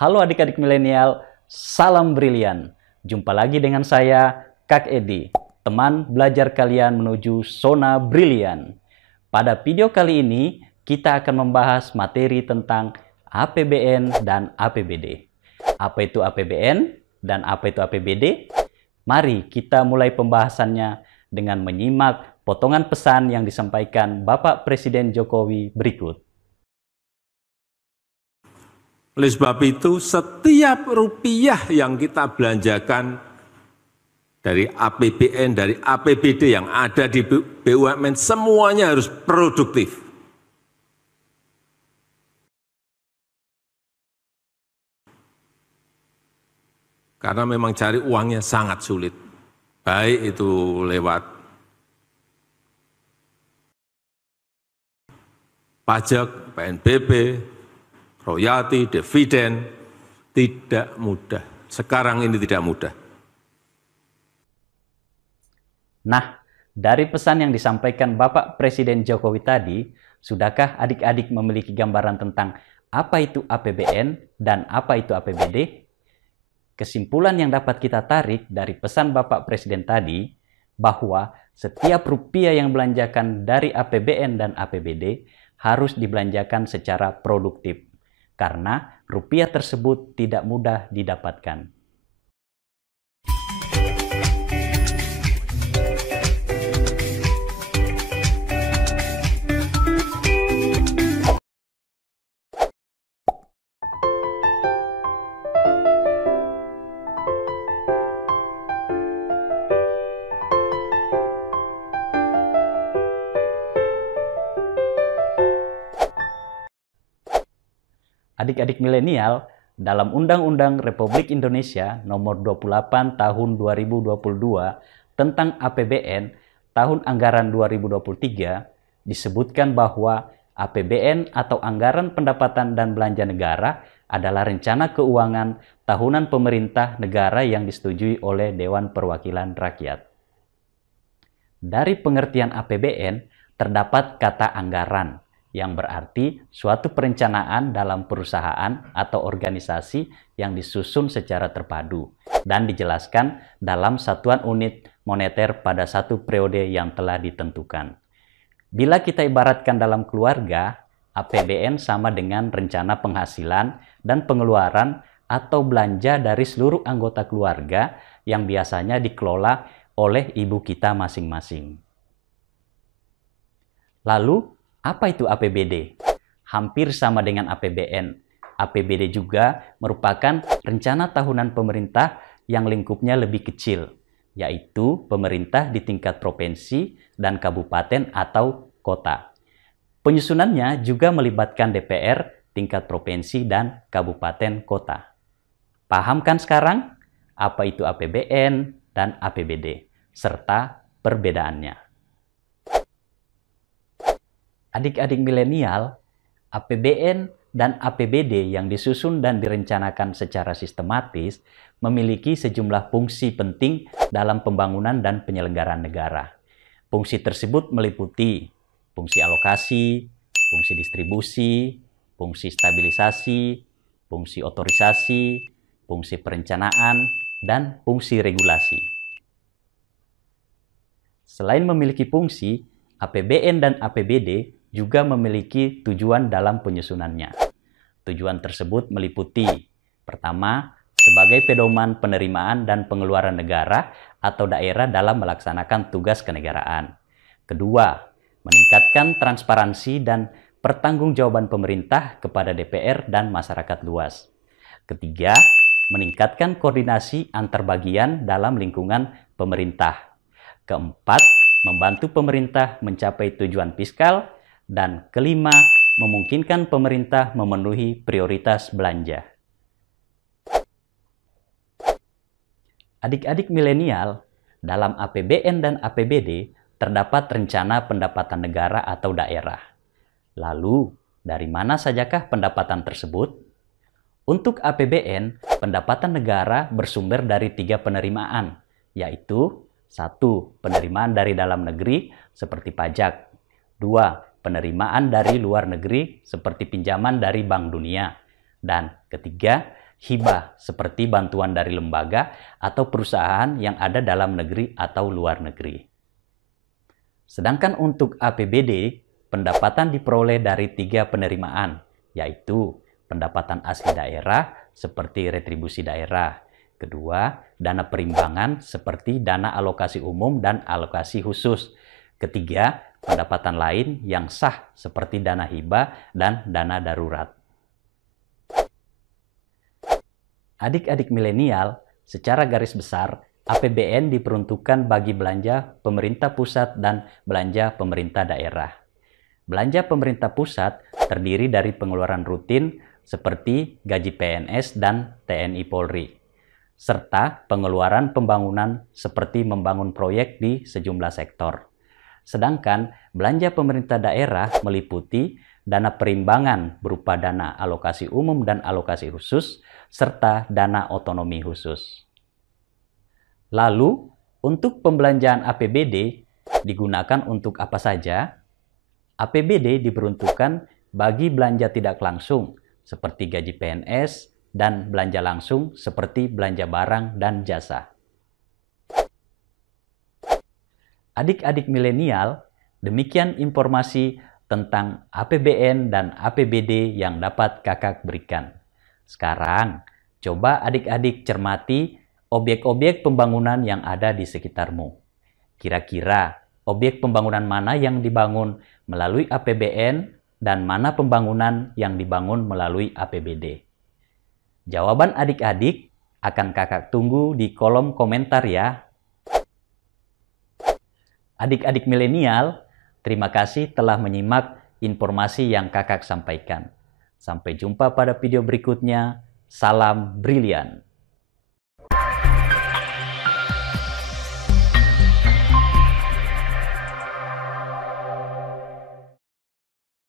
Halo adik-adik milenial, salam brilian. Jumpa lagi dengan saya, Kak Edi, teman belajar kalian menuju zona brilian. Pada video kali ini, kita akan membahas materi tentang APBN dan APBD. Apa itu APBN dan apa itu APBD? Mari kita mulai pembahasannya dengan menyimak potongan pesan yang disampaikan Bapak Presiden Jokowi berikut. Oleh sebab itu, setiap rupiah yang kita belanjakan dari APBN, dari APBD yang ada di BUMN, semuanya harus produktif. Karena memang cari uangnya sangat sulit. Baik itu lewat pajak, PNBP, royalti, dividen, tidak mudah. Sekarang ini tidak mudah. Nah, dari pesan yang disampaikan Bapak Presiden Jokowi tadi, sudahkah adik-adik memiliki gambaran tentang apa itu APBN dan apa itu APBD? Kesimpulan yang dapat kita tarik dari pesan Bapak Presiden tadi, bahwa setiap rupiah yang belanjakan dari APBN dan APBD harus dibelanjakan secara produktif, karena rupiah tersebut tidak mudah didapatkan. Adik-adik milenial, dalam Undang-Undang Republik Indonesia Nomor 28 Tahun 2022 tentang APBN tahun anggaran 2023 disebutkan bahwa APBN atau Anggaran Pendapatan dan Belanja Negara adalah rencana keuangan tahunan pemerintah negara yang disetujui oleh Dewan Perwakilan Rakyat. Dari pengertian APBN terdapat kata anggaran, yang berarti suatu perencanaan dalam perusahaan atau organisasi yang disusun secara terpadu dan dijelaskan dalam satuan unit moneter pada satu periode yang telah ditentukan. Bila kita ibaratkan dalam keluarga, APBN sama dengan rencana penghasilan dan pengeluaran atau belanja dari seluruh anggota keluarga yang biasanya dikelola oleh ibu kita masing-masing. Lalu, apa itu APBD? Hampir sama dengan APBN. APBD juga merupakan rencana tahunan pemerintah yang lingkupnya lebih kecil, yaitu pemerintah di tingkat provinsi dan kabupaten atau kota. Penyusunannya juga melibatkan DPR tingkat provinsi dan kabupaten kota. Paham kan sekarang apa itu APBN dan APBD, serta perbedaannya? Adik-adik milenial, APBN dan APBD yang disusun dan direncanakan secara sistematis memiliki sejumlah fungsi penting dalam pembangunan dan penyelenggaraan negara. Fungsi tersebut meliputi fungsi alokasi, fungsi distribusi, fungsi stabilisasi, fungsi otorisasi, fungsi perencanaan, dan fungsi regulasi. Selain memiliki fungsi, APBN dan APBD juga memiliki tujuan dalam penyusunannya. Tujuan tersebut meliputi, pertama, sebagai pedoman penerimaan dan pengeluaran negara atau daerah dalam melaksanakan tugas kenegaraan. Kedua, meningkatkan transparansi dan pertanggungjawaban pemerintah kepada DPR dan masyarakat luas. Ketiga, meningkatkan koordinasi antar bagian dalam lingkungan pemerintah. Keempat, membantu pemerintah mencapai tujuan fiskal. Dan kelima, memungkinkan pemerintah memenuhi prioritas belanja. Adik-adik milenial, dalam APBN dan APBD terdapat rencana pendapatan negara atau daerah. Lalu, dari mana sajakah pendapatan tersebut? Untuk APBN, pendapatan negara bersumber dari 3 penerimaan, yaitu 1. Penerimaan dari dalam negeri seperti pajak. 2. Penerimaan dari luar negeri seperti pinjaman dari Bank Dunia. Dan ketiga, hibah seperti bantuan dari lembaga atau perusahaan yang ada dalam negeri atau luar negeri. Sedangkan untuk APBD, pendapatan diperoleh dari 3 penerimaan, yaitu pendapatan asli daerah seperti retribusi daerah. Kedua, dana perimbangan seperti dana alokasi umum dan alokasi khusus. Ketiga, pendapatan lain yang sah seperti dana hibah dan dana darurat. Adik-adik milenial, secara garis besar, APBN diperuntukkan bagi belanja pemerintah pusat dan belanja pemerintah daerah. Belanja pemerintah pusat terdiri dari pengeluaran rutin seperti gaji PNS dan TNI Polri, serta pengeluaran pembangunan seperti membangun proyek di sejumlah sektor. Sedangkan belanja pemerintah daerah meliputi dana perimbangan berupa dana alokasi umum dan alokasi khusus, serta dana otonomi khusus. Lalu, untuk pembelanjaan APBD digunakan untuk apa saja? APBD diperuntukkan bagi belanja tidak langsung seperti gaji PNS dan belanja langsung seperti belanja barang dan jasa. Adik-adik milenial, demikian informasi tentang APBN dan APBD yang dapat kakak berikan. Sekarang, coba adik-adik cermati objek-objek pembangunan yang ada di sekitarmu. Kira-kira objek pembangunan mana yang dibangun melalui APBN dan mana pembangunan yang dibangun melalui APBD? Jawaban adik-adik akan kakak tunggu di kolom komentar ya. Adik-adik milenial, terima kasih telah menyimak informasi yang kakak sampaikan. Sampai jumpa pada video berikutnya. Salam brilian.